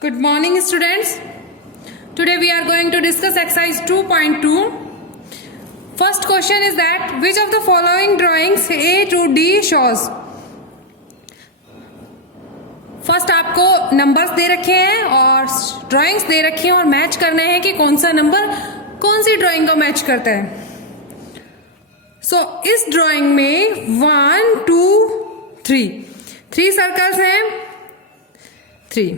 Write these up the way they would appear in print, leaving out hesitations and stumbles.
Good morning, students. Today we are going to discuss exercise 2.2. First question is that which of the following drawings A to D shows? First आपको numbers दे रखे हैं और drawings दे रखी हैं और match करना है कि कौन सा नंबर कौन सी ड्राइंग को मैच करता है. सो इस ड्राइंग में 1 2 3 सर्कल्स हैं. 3.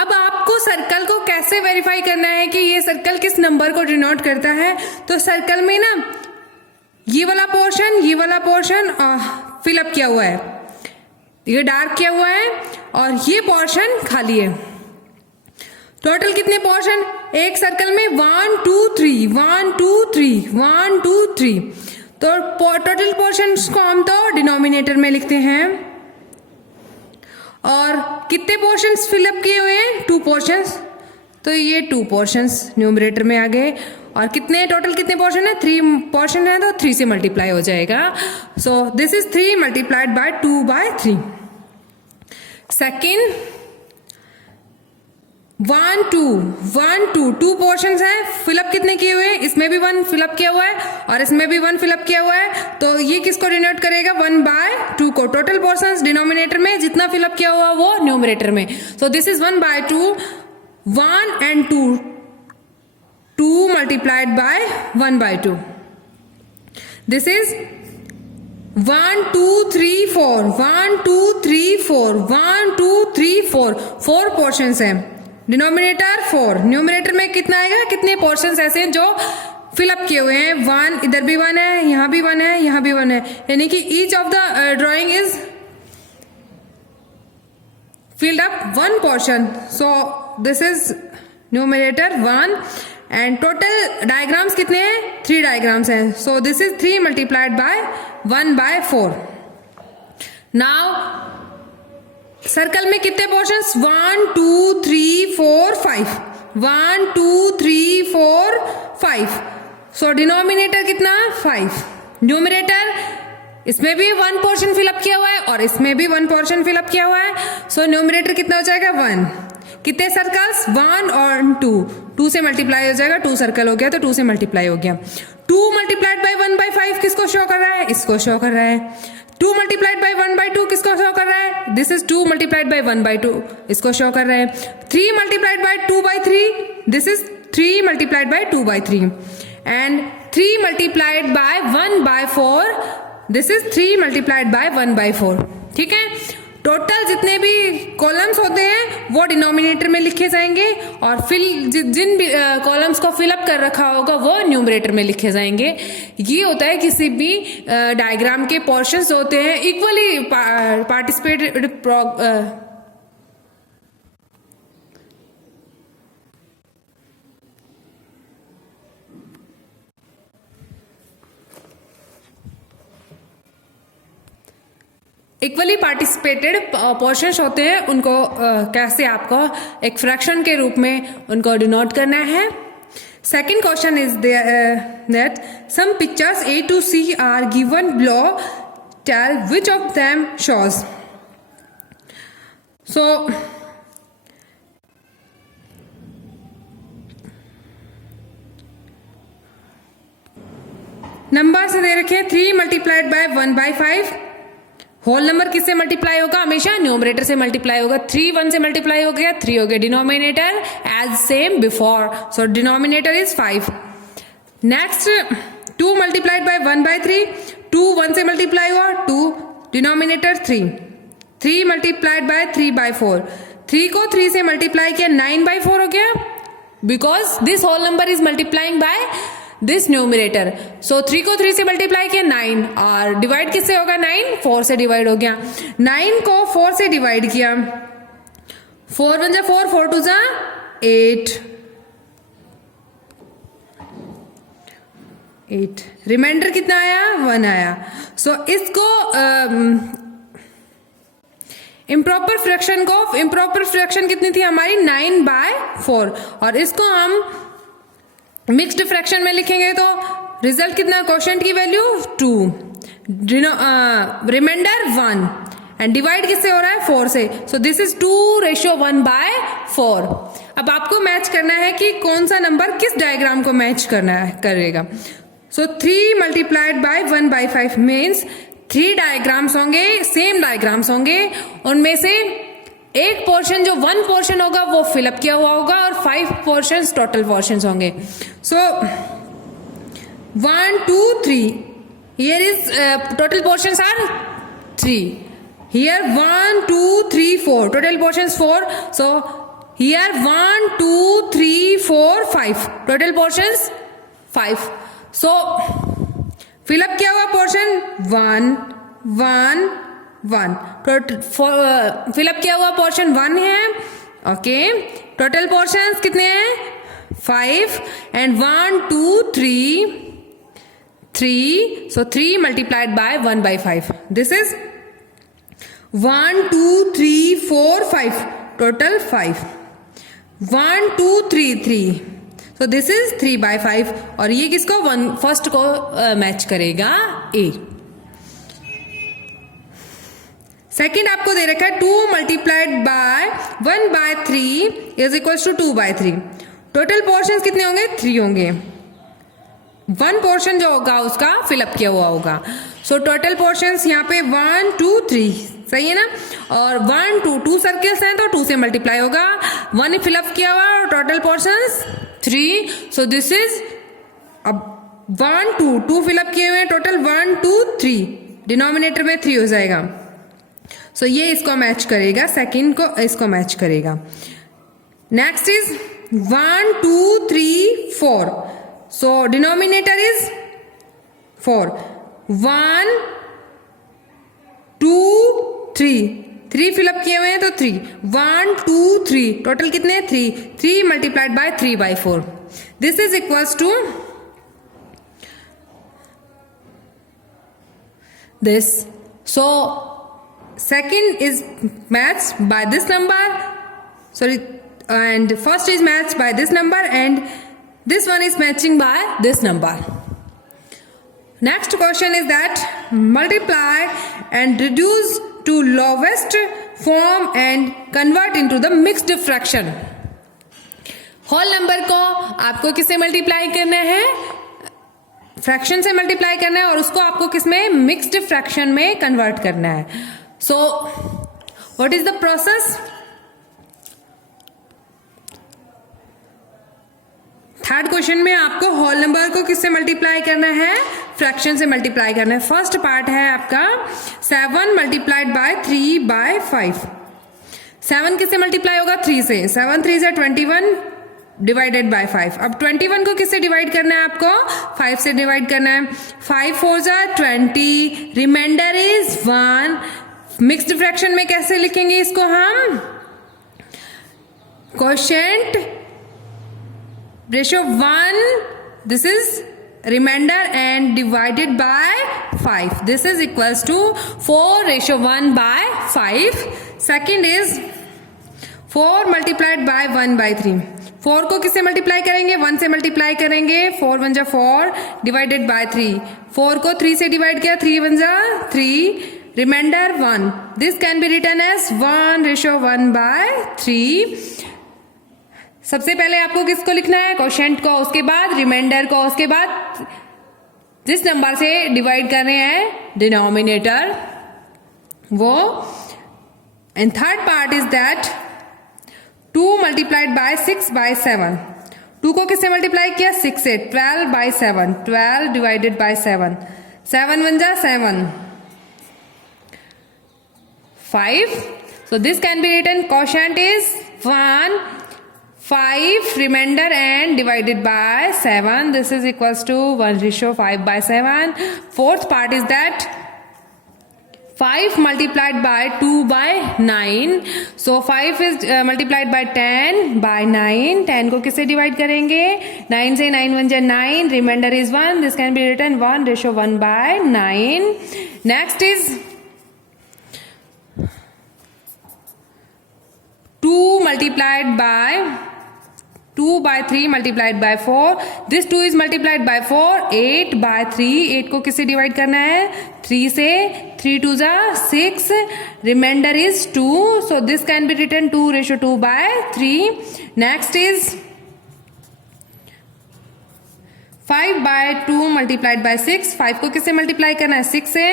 अब आपको सर्कल को कैसे वेरीफाई करना है कि ये सर्कल किस नंबर को डिनोट करता है. तो सर्कल में ना ये वाला पोर्शन फिलअप किया हुआ है, ये डार्क किया हुआ है और ये पोर्शन खाली है. टोटल कितने पोर्शन एक सर्कल में 1 2 3 1 2 3 1 2 3. तो टोटल पोर्शन को हम तो डिनोमिनेटर में लिखते हैं. और कितने पोर्शंस फिलअप किए हुए हैं 2 पोर्शंस. तो ये 2 पोर्शंस न्यूमरेटर में आ गए. और कितने टोटल कितने पोर्शन है 3 पोर्शन है तो 3 से मल्टीप्लाई हो जाएगा. So this is 3 multiplied by 2 by 3. Second 1 2 2 portions है. फिलअप कितने किए हुए हैं, इसमें भी 1 फिलअप किया हुआ है और इसमें भी 1 फिलअप किया हुआ है. तो ये किसको डिनोट करेगा 1 बाय 2 को. टोटल पोर्शंस डिनोमिनेटर में, जितना फिलअप किया हुआ वो न्यूमरेटर में. So this is 1 by 2 1 and 2 multiplied by 1 by 2. This is 1 2 3 4 1 2 3 4 1 2 3 4 4 portions हैं. डिनोमिनेटर 4, न्यूमरेटर में कितना आएगा, कितने पोर्शंस ऐसे हैं जो फिलअप किए हुए हैं. 1 इधर भी 1 है, यहां भी 1 है, यहां भी 1 है. यानी कि each of the drawing is filled up 1 portion. So this is numerator 1 and total diagrams कितने हैं 3 diagrams हैं. So this is 3 multiplied by 1 by 4. Now circle में कितने पोर्शंस 1 2 3 4 5 1 2 3 4 5. So डिनोमिनेटर कितना 5. न्यूमरेटर इसमें भी 1 पोर्शन फिलअप किया हुआ है और इसमें भी 1 पोर्शन फिलअप किया हुआ है. सो न्यूमरेटर कितना हो जाएगा 1. कितने सर्कल्स 1 और 2 से मल्टीप्लाई हो जाएगा. 2 सर्कल हो गया तो 2 से मल्टीप्लाई हो गया. 2 मल्टीप्लाइड बाय 1 बाय 5 किसको शो कर रहा है, इसको शो कर रहा है. 2 मल्टीप्लाइड बाय 1 बाय 2 किसको शो कर रहा है, this is 2 multiplied by 1 by 2 इसको शो कर रहा है. 3 multiplied by 2 by 3 this is 3 multiplied by 2 by 3 and 3 multiplied by 1 by 4 this is 3 multiplied by 1 by 4. ठीक है. टोटल जितने भी कॉलम्स होते हैं वो डिनोमिनेटर में लिखे जाएंगे और जिन भी कॉलम्स को फिलअप कर रखा होगा वो न्यूमरेटर में लिखे जाएंगे. ये होता है किसी भी डायग्राम के पोर्शंस होते हैं equally participated equally participated portions होते हैं. उनको कैसे आपको एक फ्रैक्शन के रूप में उनको डिनोट करना है. Second question is that some pictures A to C are given below. Tell which of them shows. So numbers दे रखे 3 multiplied by 1 by 5. Whole number किससे मल्टीप्लाई होगा, हमेशा न्यूमरेटर से मल्टीप्लाई होगा. 3 1 से मल्टीप्लाई हो गया, 3 हो गया. Denominator as same before, so denominator is 5. Next 2 multiplied by 1 by 3 2 1 से मल्टीप्लाई हुआ 2 डिनोमिनेटर 3. 3 मल्टीप्लाइड बाय 3 बाय 4 3 को 3 से मल्टीप्लाई किया 9 बाय 4 हो गया because this whole number is multiplying by this numerator. So 3 को 3 से मल्टीप्लाई किया 9 और डिवाइड किससे होगा 9 4 से डिवाइड हो गया. 9 को 4 से डिवाइड किया 4 1 जा 4 4 2 जा 8. रिमाइंडर कितना आया 1 आया. सो इसको इम्प्रॉपर फ्रैक्शन कितनी थी हमारी 9 बाय 4 और इसको हम मिक्स्ड फ्रैक्शन में लिखेंगे तो रिजल्ट कितना, क्वोशिएंट की वैल्यू 2, रिमाइंडर 1 एंड डिवाइड किससे हो रहा है 4 से. सो दिस इज 2:1/4. 4। अब आपको मैच करना है कि कौन सा नंबर किस डायग्राम को मैच करेगा। सो 3 मल्टीप्लाइड बाय 1/5 मीन्स 3 डायग्राम्स होंगे, सेम डायग्राम्स होंगे, उनमें से एक पोर्शन जो 1 पोर्शन होगा वो फिलअप किया हुआ होगा और 5 पोर्शंस टोटल पोर्शंस होंगे। So 1 2 3 here is total portions are 3, here 1 2 3 4 total portions 4, so here 1 2 3 4 5 total portions 5। so fill up किया हुआ portion 1 1 1 fill up किया हुआ portion 1 है, ओके। total portions कितने हैं 5 and 1 2 3 3, so 3 multiplied by 1/5, this is 1 2 3 4 5 total 5, 1 2 3 3, so this is 3/5 और ये किसको फर्स्ट को मैच करेगा A। सेकेंड आपको दे रखा है 2 multiplied by 1/3 is equal to 2/3। Total portion कितने होंगे 3 होंगे, 1 पोर्शन जो होगा उसका फिलअप किया हुआ होगा। सो टोटल पोर्शंस यहाँ पे 1 2 3, सही है ना। और 1 2 2 सर्कल्स हैं तो 2 से मल्टीप्लाई होगा, 1 फिलअप किया हुआ और total portions 3। So this is अब 1 2 2 फिलअप किए हुए हैं, टोटल 1 2 3, डिनोमिनेटर में 3 हो जाएगा। सो ये इसको मैच करेगा, सेकंड को इसको मैच करेगा। Next is 1 2 3 4, so denominator is 4, 1 2 3 3 fill up किए हुए हैं तो 3, 1 2 3 टोटल कितने 3 multiplied by 3/4, this is equals to this. So second is matched by this number, sorry, and first is matched by this number and this one is matching by this number. Next question is that multiply and reduce to lowest form and convert into the mixed fraction. Whole number को आपको किससे multiply करना है, fraction से multiply करना है और उसको आपको किसमें मिक्स्ड फ्रैक्शन में कन्वर्ट करना है। So what is the process? Third question में आपको होल नंबर को किससे मल्टीप्लाई करना है, फ्रैक्शन से मल्टीप्लाई करना है। फर्स्ट पार्ट है आपका 7 मल्टीप्लाइड बाय 3/5। 7 किससे मल्टीप्लाई होगा 3 से, 7 3 से 21 डिवाइडेड बाय 5। अब 21 को किससे डिवाइड करना है, आपको 5 से डिवाइड करना है। 5 4 20, रिमाइंडर इज 1। मिक्स्ड फ्रैक्शन में कैसे लिखेंगे इसको हम, quotient ratio 1, this is remainder and divided by 5, this is equals to 4:1/5। Second is 4 multiplied by 1/3। 4 को किससे मल्टीप्लाई करेंगे, 1 से मल्टीप्लाई करेंगे, 4 1 जा 4 डिवाइडेड बाय 3। 4 को 3 से डिवाइड किया, 3 1 जा 3, remainder 1, this can be written as 1:1/3। सबसे पहले आपको किसको लिखना है, कोशेंट को, उसके बाद रिमाइंडर को, उसके बाद जिस नंबर से डिवाइड कर रहे हैं डिनोमिनेटर वो। And third part is that 2 multiplied bye 6/7। 2 को किससे मल्टीप्लाई किया, 6 से, 12/7, 12 डिवाइडेड बाय 7, 7 1 जा 7, 5. So this can be written quotient is 1, 5 remainder and divided by 7. This is equals to 1:5/7. Fourth part is that 5 multiplied by 2/9. So 5 is multiplied by 10/9. 10 को किससे divide करेंगे, 9 से, 9 1 जा 9, remainder is 1. This can be written 1:1/9. Next is 2 multiplied by 2/3 multiplied by 4. This 2 is multiplied by 4. 8/3. 8 को किससे divide करना है, 3 से, 3 2 जा 6, remainder is 2, so this can be written 2:2/3. Next is 5 by 2 multiplied by 6. 5 को किससे मल्टीप्लाई करना है? 6 से.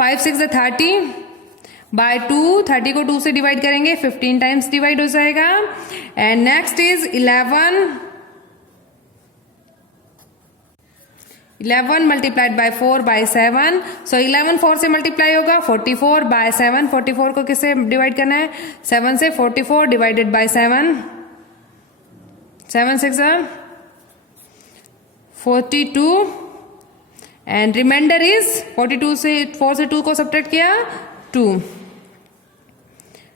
5 6 is 30 by 2. 30 को 2 से डिवाइड करेंगे, 15 टाइम्स डिवाइड हो जाएगा. And next is 11 multiplied by 4 by 7. So 11 4 से मल्टीप्लाई होगा, 44 बाय 7. 44 को किससे डिवाइड करना है? 7 से. 44 divided by 7. 7 6 42 and reminder is 42 से 4 से 2 को सब्ट्रैक्ट किया 2.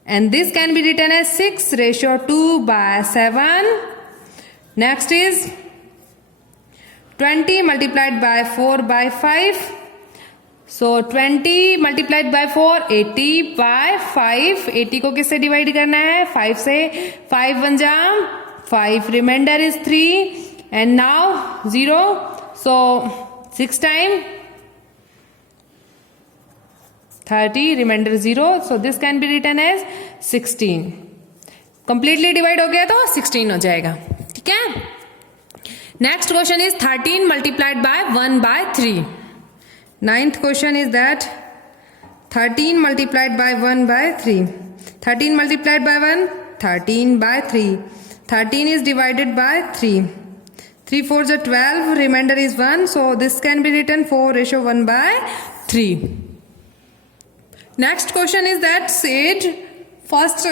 And this can be written as 6:2/7. Next is 20 multiplied by 4 by 5. So 20 multiplied by 4 80/5. 80 को किससे डिवाइड करना है? 5 से. 5 1 जा 5. Remainder is 3 and now 0. So 6 times 30, remainder 0. So this can be written as 16. Completely divide हो गया तो 16 हो जाएगा. ठीक है. Next question is 13 multiplied by 1/3. Ninth question is that 13 multiplied by 1/3. 13 multiplied by 1, 13/3. 13 is divided by 3. 3 4s are 12, remainder is 1, so this can be written 4:1/3. Next question is that said first,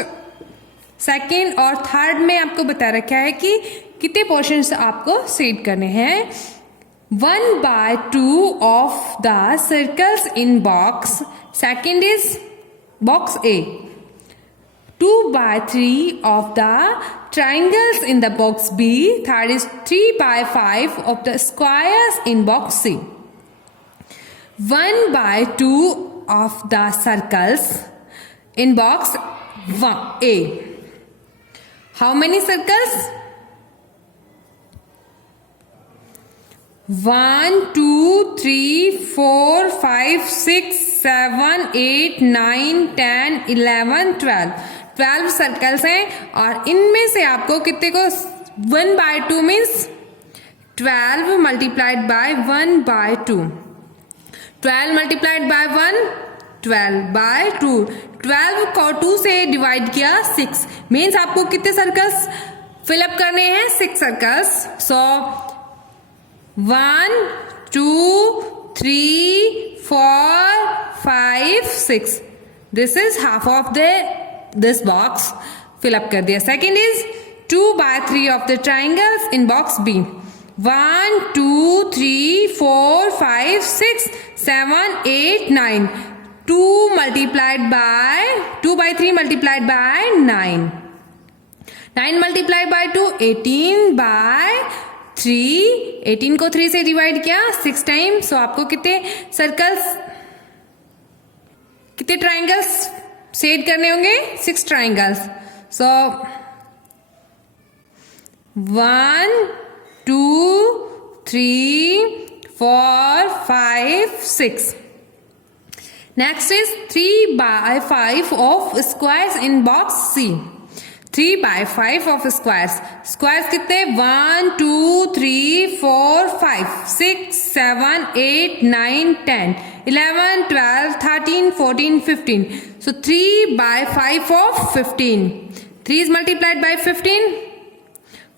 second और third में आपको बता रखा है कि कितने portions आपको set करने हैं. 1/2 of the circles in box, second is box A. 2/3 of the triangles in the box B. Third is 3/5 of the squares in box C. 1/2 of the circles in box A. How many circles? 1 2 3 4 5 6 7 8 9 10 11 12. 12 circles हैं और इनमें से आपको कितने को 1/2 means 12 multiplied by 1/2. 12 multiplied by 1, 12/2. 12 को 2 से divide किया 6 मीन्स आपको कितने सर्कल्स फिलअप करने हैं? 6 circles. So 1 2 3 4 5 6. This is half of this box. Fill up कर दिया. Second is 2/3 of the triangles in box B. 1 2 3 4 5 6 7 8 9. 2 multiplied by 2/3 multiplied by 9. 9 multiplied by 2 18/3. 18 को 3 से डिवाइड किया 6 टाइम. सो आपको कितने सर्कल्स, कितने ट्राइंगल्स सेट करने होंगे? 6 triangles. So 1 2 3 4 5 6. Next is 3/5 of squares in box C. 3/5 of squares. Squares कितने? 1 2 3 4 5 6 7 8 9 10 11 12 13 14 15. So 3/5 of 15. 3 is multiplied by 15.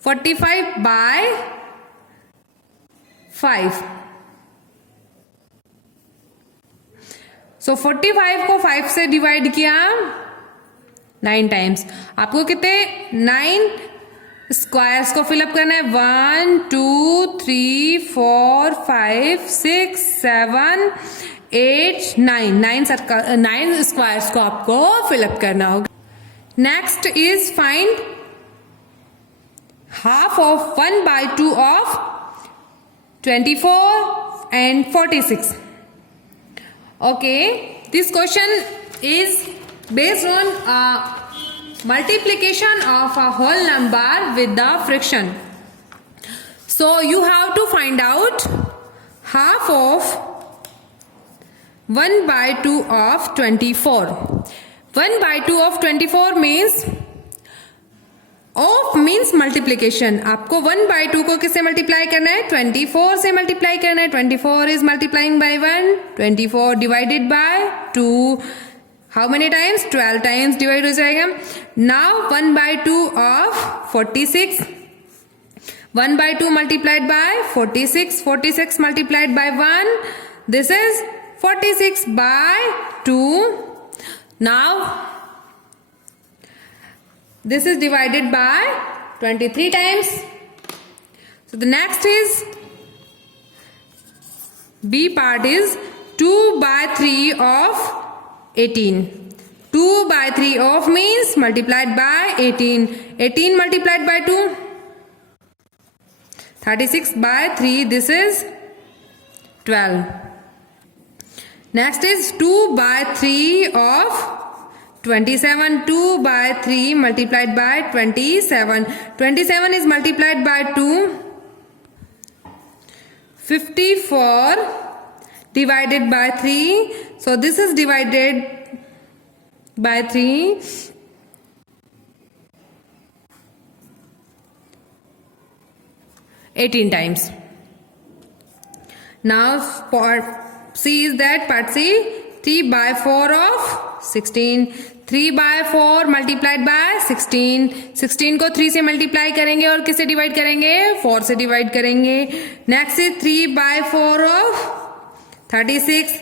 45/5. So 45 को 5 से डिवाइड किया 9 टाइम्स. आपको कितने 9 स्क्वायर्स को फिलअप करना है? 1 2 3 4 5 6 7 8 9. 9 स्क्वायर्स को आपको फिलअप करना होगा. Next is find half of 1/2 of 24 and 46. Okay, this question is based on multiplication of a whole number with the fraction. So you have to find out half of 1/2 of 24. 1/2 of 24 means of means multiplication. आपको 1/2 को किससे multiply करना है? 24 से multiply करना है. 24 is multiplying by 1. 24 divided by 2. How many times? 12 times divide हो जाएगा. Now 1/2 of 46. 1/2 multiplied by 46. 46 multiplied by 1. This is 46 by 2. Now this is divided by 23 times. So the next is B part is 2/3 of 18. 2/3 of means multiplied by 18. 18 multiplied by 2. 36/3. This is 12. Next is 2/3 of 27. 2/3 multiplied by 27. 27 is multiplied by 2. 54 divided by 3. So this is divided by 3. 18 times. Now part C is that part C. 3/4 of 16. 3/4 multiplied by 16. 16 को 3 से multiply करेंगे और किससे divide करेंगे? 4 से divide करेंगे. Next is 3/4 of 36.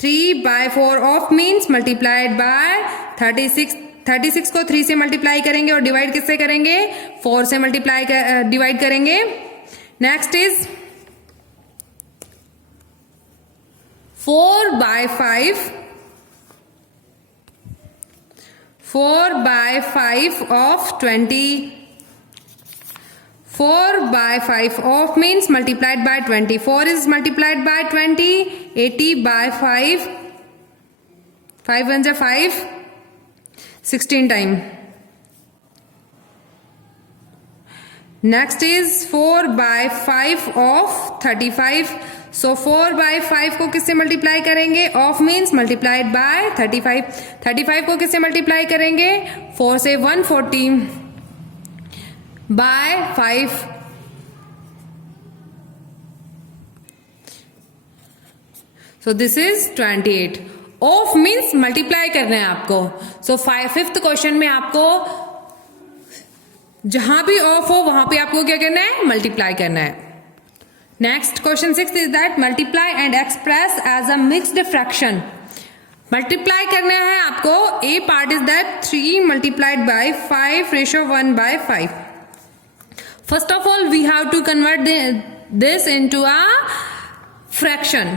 3/4 of means multiplied by 36. 36 को 3 से मल्टीप्लाई करेंगे और डिवाइड किससे करेंगे? 4 से मल्टीप्लाई डिवाइड करेंगे. Next is 4/5. 4/5 of 20. 4/5 of means multiplied by 20. 4 is multiplied by 20. 80/5. 5 1 is 5. 16 time. Next is 4/5 of 35. So 4/5 को किससे मल्टीप्लाई करेंगे? Of means multiplied by 35. 35 को किससे मल्टीप्लाई करेंगे? 4 से 140 by 5. So this is 28. Of means multiply करना है आपको. So 5th क्वेश्चन में आपको जहां भी ऑफ हो वहां पे आपको क्या करना है? मल्टीप्लाई करना है. Next question 6 is that multiply and express as a mixed fraction. Multiply करना है आपको. A part is that 3 multiplied by 5 ratio 1/5. First of all, we have to convert this into a fraction,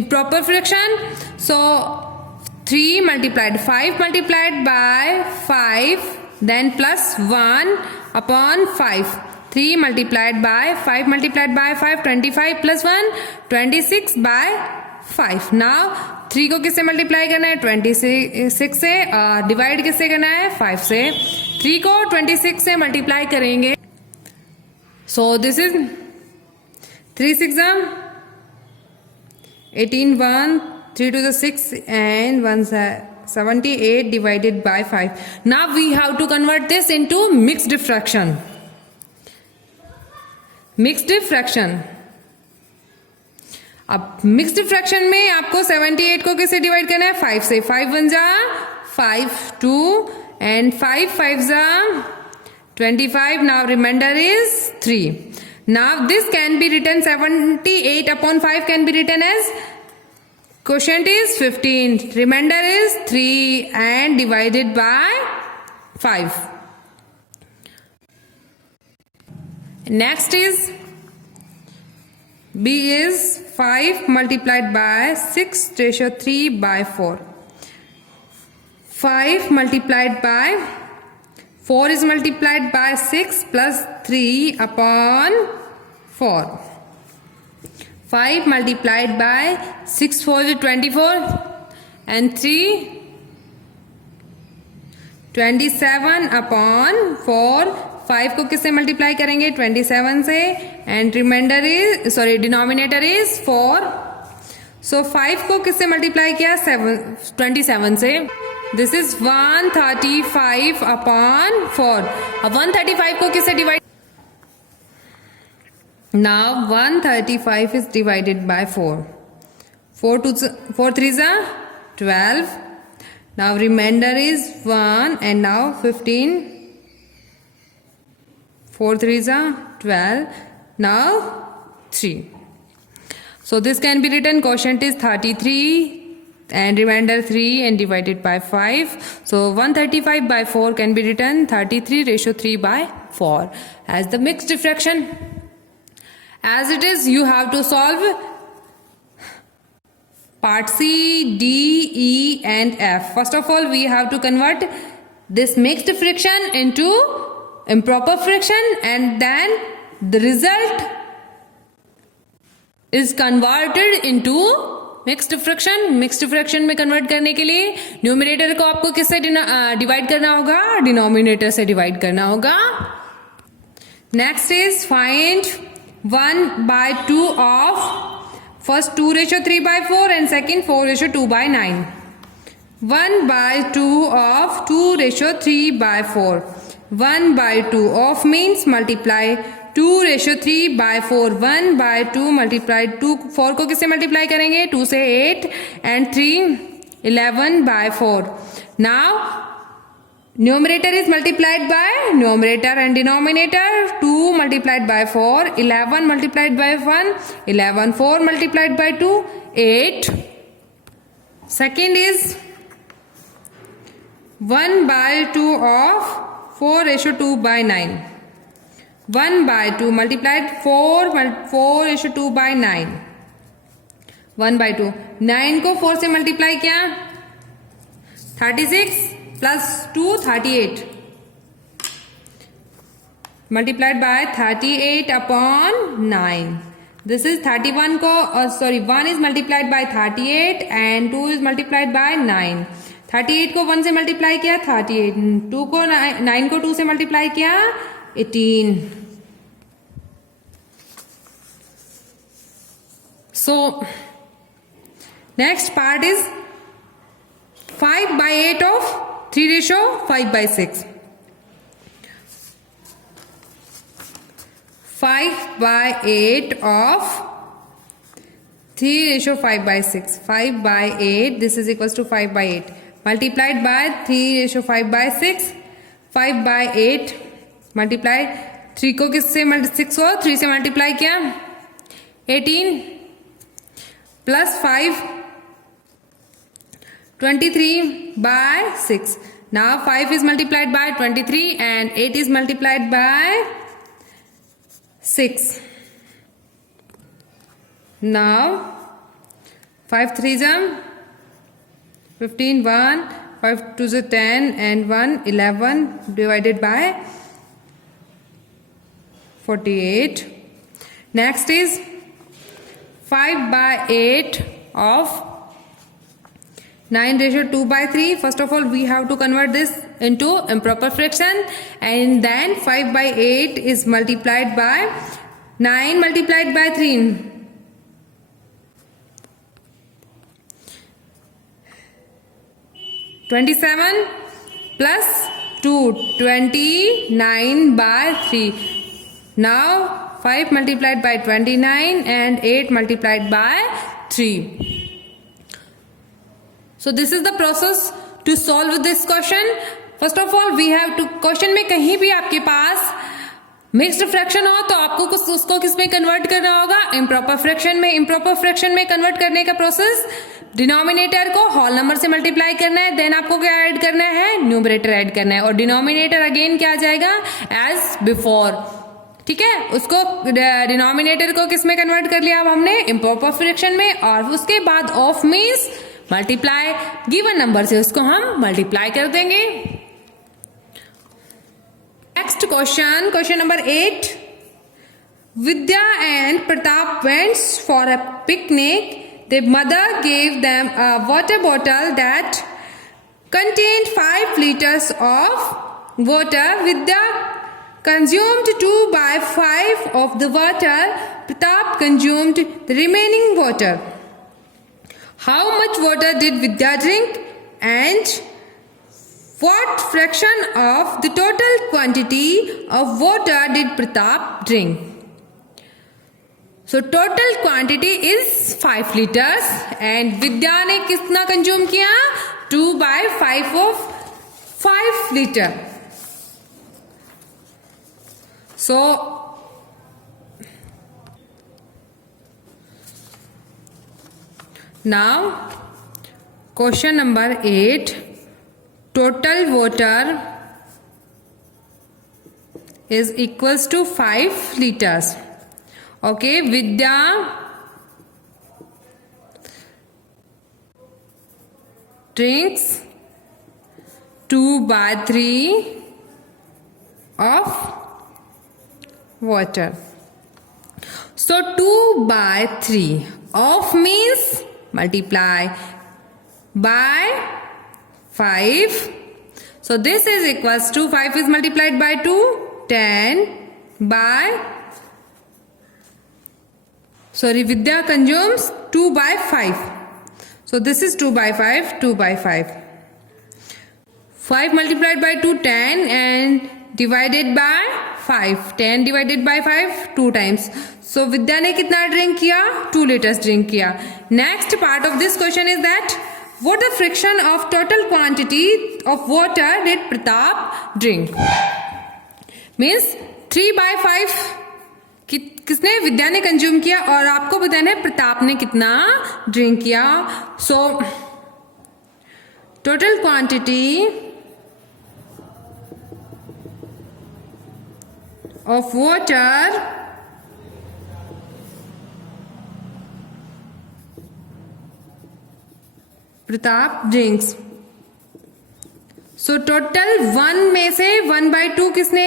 improper fraction. So 3 multiplied 5 multiplied by 5, then plus 1 upon 5. 3 multiplied by 5 multiplied by 5. 25 plus 1 26 by 5. Now 3 को किससे multiply करना है? 26 से. Divide किससे करना है? 5 से. 3 को 26 से मल्टीप्लाई करेंगे. सो this is 3 6 18 1 3 to the 6 and 1 78 divided by 5. Now we have to convert this into mixed fraction. Mixed fraction. अब मिक्स्ड फ्रैक्शन में आपको 78 को किससे डिवाइड करना है? 5 से. 5 1 जा 5 2 and 5 5 जा 25. Now remainder is 3. Now this can be written 78 upon 5 can be written as quotient is 15. Remainder is 3 and divided by 5. Next is B is 5 multiplied by 6 ratio 3/4. 5 multiplied by 4 is multiplied by 6 plus 3 upon 4. 5 multiplied by 6 4 is 24 and 3 27 upon 4. 5 को किससे multiply करेंगे? 27 से. And reminder is denominator is 4. So 5 को किससे multiply किया? 27 से. This is 135 upon 4. अब 135 को किससे divide? Now 135 is divided by 4. 4 3s are 12. Now remainder is 1 and now 15. 4 3s are 12. Now 3. So this can be written quotient is 33 and remainder 3 and divided by 5. So 135 by 4 can be written 33:3 by 4 as the mixed fraction. As it is, you have to solve part C, D, E and F. First of all, we have to convert this mixed fraction into improper fraction and then the result is converted into mixed fraction. Mixed fraction में convert करने के लिए numerator को आपको किससे divide करना होगा? Denominator से डिवाइड करना होगा. Next is find 1/2 of first 2:3/4 and second 4:2/9. 1/2 of 2:3/4. 1/2 of means multiply 2:3/4. 1/2 multiplied 2. 4 को किससे मल्टीप्लाई करेंगे? 2 से 8 and 3 11/4. Now numerator is multiplied by numerator and denominator. 2 multiplied by 4, 11 multiplied by 1, 11. 4 multiplied by 2, 8. Second is 1/2 of 4:2/9. 1/2 multiplied 4:2/9. 1/2. 9 को 4 से multiply किया 36 plus 2 38. Multiplied by 38 upon 9. This is 31 को 1 is multiplied by 38 and 2 is multiplied by 9. 38 को 1 से multiply किया 38. 2 को 9 को 2 से मल्टीप्लाई किया 18. So next part is 5/8 of 3:5/6. 5/8 of 3:5/6. 5/8. This is equals to 5/8 multiplied by 3:5/6. 5/8 multiplied 3 को किससे 6 को 3 से मल्टीप्लाई किया 18 plus 5 23/6. Now 5 is multiplied by 23 and 8 is multiplied by 6. Now 5 3s are 15, 1, 5 2s are 10 and 1 11 divided by 48. Next is 5/8 of 9:2/3. First of all, we have to convert this into improper fraction and then 5/8 is multiplied by 9 multiplied by 3. 27 plus 2, 29/3. Now 5 multiplied by 29 and 8 multiplied by 3. So this is the process to solve this question. First of all, we have to question में कहीं भी आपके पास mixed fraction हो तो आपको उसको किस में कन्वर्ट करना होगा? इम्प्रॉपर फ्रैक्शन में. इम्प्रॉपर फ्रैक्शन में कन्वर्ट करने का प्रोसेस डिनोमिनेटर को होल नंबर से मल्टीप्लाई करना है, देन आपको क्या ऐड करना है? न्यूमरेटर ऐड करना है और डिनोमिनेटर अगेन क्या आ जाएगा? As before. ठीक है, उसको डिनोमिनेटर को किस में कन्वर्ट कर लिया अब हमने? इम्प्रॉपर फ्रैक्शन में. और उसके बाद of means multiply, given number से उसको हम मल्टीप्लाई कर देंगे. Next question, question number 8. Vidya and Pratap went for a picnic. Their mother gave them a water bottle that contained 5 liters of water. Vidya consumed 2/5 of the water. Pratap consumed the remaining water. How much water did Vidya drink and what fraction of the total quantity of water did Pratap drink? So total quantity is 5 liters and Vidya ने कितना consume किया? 2/5 of 5 liter. So now question number 8, total water is equals to 5 liters. Okay, Vidya drinks 2/3 of water. So 2/3 of means multiply by 5. So this is equals to 5 is multiplied by 2, 10 by, sorry, Vidya consumes 2/5. So this is 2/5, 2/5. 5 multiplied by 2, 10 and divided by 5. 10 divided by 5, 2 times. So Vidya ने कितना drink किया? 2 liters drink किया. Next part of this question is that what the fraction of total quantity of water did Pratap drink? Means 3/5 किसने? विद्या ने consume किया और आपको बताना है प्रताप ने कितना ड्रिंक किया. So total quantity of water Pratap drinks. So total 1 में से 1/2 किसने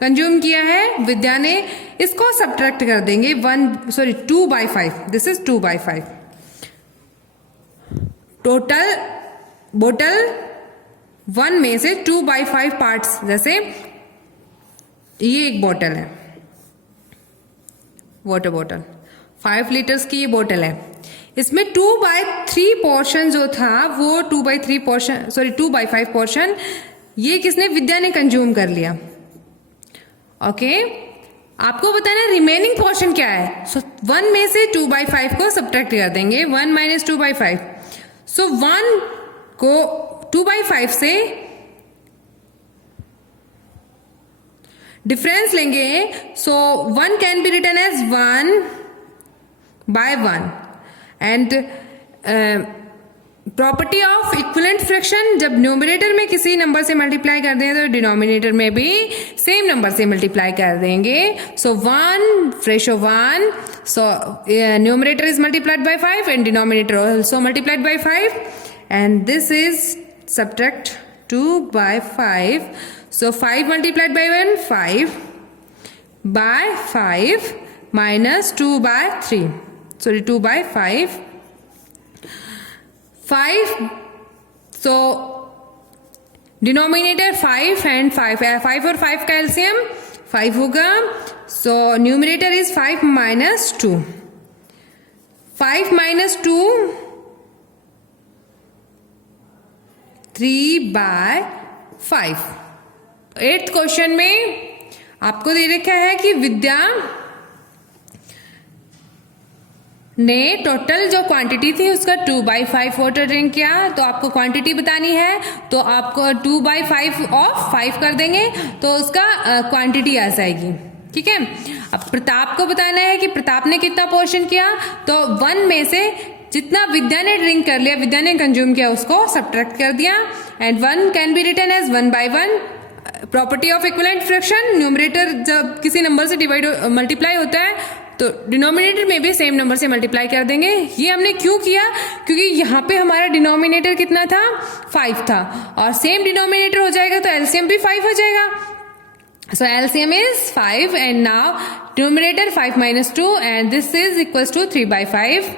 कंज्यूम किया है? विद्या ने. इसको सब्ट्रैक्ट कर देंगे 2/5. This is 2/5. टोटल बोतल 1 में से 2/5 पार्ट्स, जैसे ये एक बोतल है, वाटर बोतल 5 लीटर्स की ये बोतल है. इसमें 2/3 पोर्शन जो था वो 2/5 पोर्शन ये किसने? विद्या ने कंज्यूम कर लिया. ओके, आपको बताना रिमेनिंग पोर्शन क्या है. सो 1 में से 2/5 को सब्ट्रैक्ट कर देंगे. 1 - 2/5. सो 1 को 2/5 से डिफरेंस लेंगे. So 1 can be written as 1/1 and property of equivalent fraction, जब न्यूमरेटर में किसी नंबर से मल्टीप्लाई कर दें तो डिनोमिनेटर में भी सेम नंबर से मल्टीप्लाई कर देंगे. सो 1 ratio 1. So numerator is multiplied by 5 and denominator also multiplied by 5 and this is subtract 2/5. So 5 multiplied by 1, 5 by 5 minus 2/3. Sorry, 2/5. 5. So denominator 5 and 5. 5 और 5 का LCM 5 होगा. So numerator is 5 minus 2. 5 minus 2 3/5. 8th question में आपको दे रखा है कि विद्या ने total जो क्वांटिटी थी उसका 2/5 वाटर ड्रिंक किया. तो आपको क्वांटिटी बतानी है तो आपको 2/5 ऑफ 5 कर देंगे तो उसका क्वांटिटी आ जाएगी. ठीक है. अब प्रताप को बताना है कि प्रताप ने कितना पोर्शन किया. तो 1 में से जितना विद्या ने ड्रिंक कर लिया, विद्या ने कंज्यूम किया, उसको सब्ट्रैक्ट कर दिया. And 1 can be written as 1/1. Property of equivalent fraction, numerator जब किसी नंबर से मल्टीप्लाई होता है तो डिनोमिनेटर में भी सेम नंबर से मल्टीप्लाई कर देंगे. ये हमने क्यों किया? क्योंकि यहाँ पे हमारा डिनोमिनेटर कितना था? 5 था और सेम डिनोमिनेटर हो जाएगा तो एलसीएम भी 5 हो जाएगा. So LCM is 5 and now numerator 5 minus 2 and this is equals to 3/5.